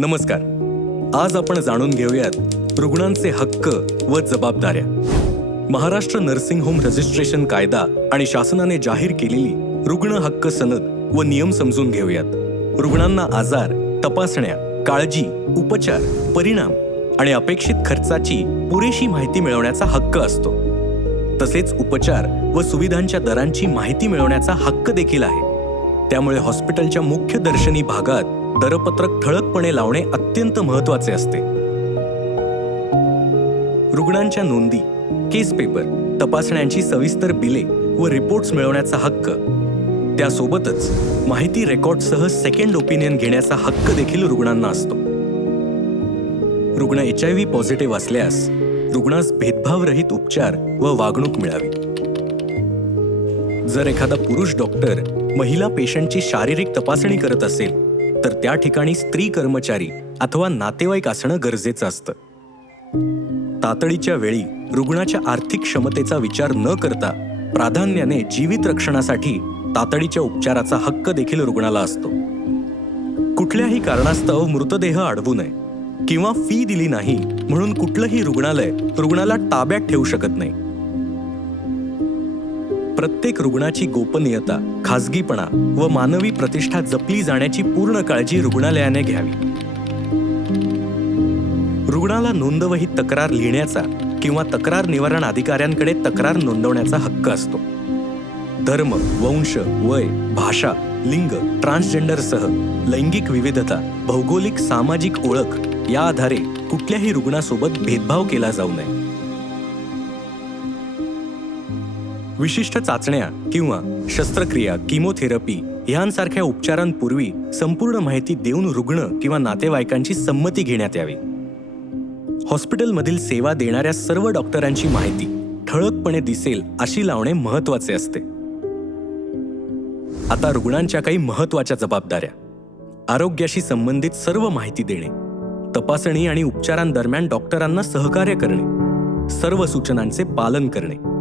नमस्कार. आज आपण जाणून घेऊयात रुग्णांचे हक्क व जबाबदाऱ्या. महाराष्ट्र नर्सिंग होम रजिस्ट्रेशन कायदा आणि शासनाने जाहीर केलेली रुग्ण हक्क सनद व नियम समजून घेऊयात. रुग्णांना आजार, तपासण्या, काळजी, उपचार, परिणाम आणि अपेक्षित खर्चाची पुरेशी माहिती मिळवण्याचा हक्क असतो. तसेच उपचार व सुविधांच्या दरांची माहिती मिळवण्याचा हक्क देखील आहे. त्यामुळे हॉस्पिटलच्या मुख्य दर्शनी भागात दरपत्रक ठळकपणे लावणे अत्यंत महत्त्वाचे असते. रुग्णांच्या नोंदी, केस पेपर, तपासण्यांची सविस्तर बिले व रिपोर्ट्स मिळवण्याचा हक्क, त्यासोबतच माहिती रेकॉर्डसह सेकंड ओपिनियन घेण्याचा हक्क देखील रुग्णांना असतो. रुग्ण HIV पॉझिटिव्ह असल्यास रुग्णास भेदभावरहित उपचार व वागणूक मिळावी. जर एखादा पुरुष डॉक्टर महिला पेशंटची शारीरिक तपासणी करत असेल तर त्या ठिकाणी स्त्री कर्मचारी अथवा नातेवाईक असणं गरजेचं असतं. तातडीच्या वेळी रुग्णाच्या आर्थिक क्षमतेचा विचार न करता प्राधान्याने जीवित रक्षणासाठी तातडीच्या उपचाराचा हक्क देखील रुग्णाला असतो. कुठल्याही कारणास्तव मृतदेह अडवू नये किंवा फी दिली नाही म्हणून कुठलंही रुग्णालय रुग्णाला ताब्यात ठेवू शकत नाही. प्रत्येक रुग्णाची गोपनीयता, खासगीपणा व मानवी प्रतिष्ठा जपली जाण्याची पूर्ण काळजी रुग्णालयाने घ्यावी. रुग्णाला नोंदवहीत तक्रार लिहिण्याचा किंवा तक्रार निवारण अधिकाऱ्यांकडे तक्रार नोंदवण्याचा हक्क असतो. धर्म, वंश, वय, भाषा, लिंग, ट्रान्सजेंडरसह लैंगिक विविधता, भौगोलिक सामाजिक ओळख या आधारे कुठल्याही रुग्णासोबत भेदभाव केला जाऊ नये. विशिष्ट चाचण्या किंवा शस्त्रक्रिया, किमोथेरपी यांसारख्या उपचारांपूर्वी संपूर्ण माहिती देऊन रुग्ण किंवा नातेवाईकांची संमती घेण्यात यावी. हॉस्पिटलमधील सेवा देणाऱ्या सर्व डॉक्टरांची माहिती ठळकपणे दिसेल अशी लावणे महत्त्वाचे असते. आता रुग्णांच्या काही महत्त्वाच्या जबाबदाऱ्या. आरोग्याशी संबंधित सर्व माहिती देणे, तपासणी आणि उपचारांदरम्यान डॉक्टरांना सहकार्य करणे, सर्व सूचनांचे पालन करणे,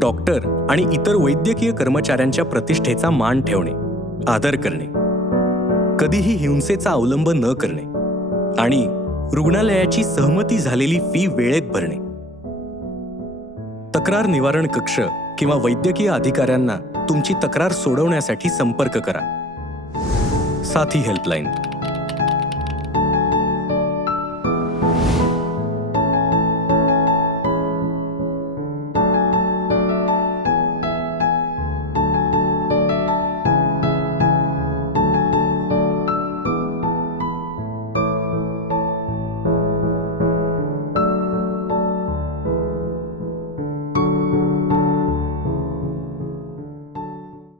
डॉक्टर आणि इतर वैद्यकीय कर्मचाऱ्यांच्या प्रतिष्ठेचा मान ठेवणे, आदर करणे, कधीही हिंसेचा अवलंब न करणे आणि रुग्णालयाची सहमती झालेली फी वेळेत भरणे. तक्रार निवारण कक्ष किंवा वैद्यकीय अधिकाऱ्यांना तुमची तक्रार सोडवण्यासाठी संपर्क करा. साथी हेल्पलाईन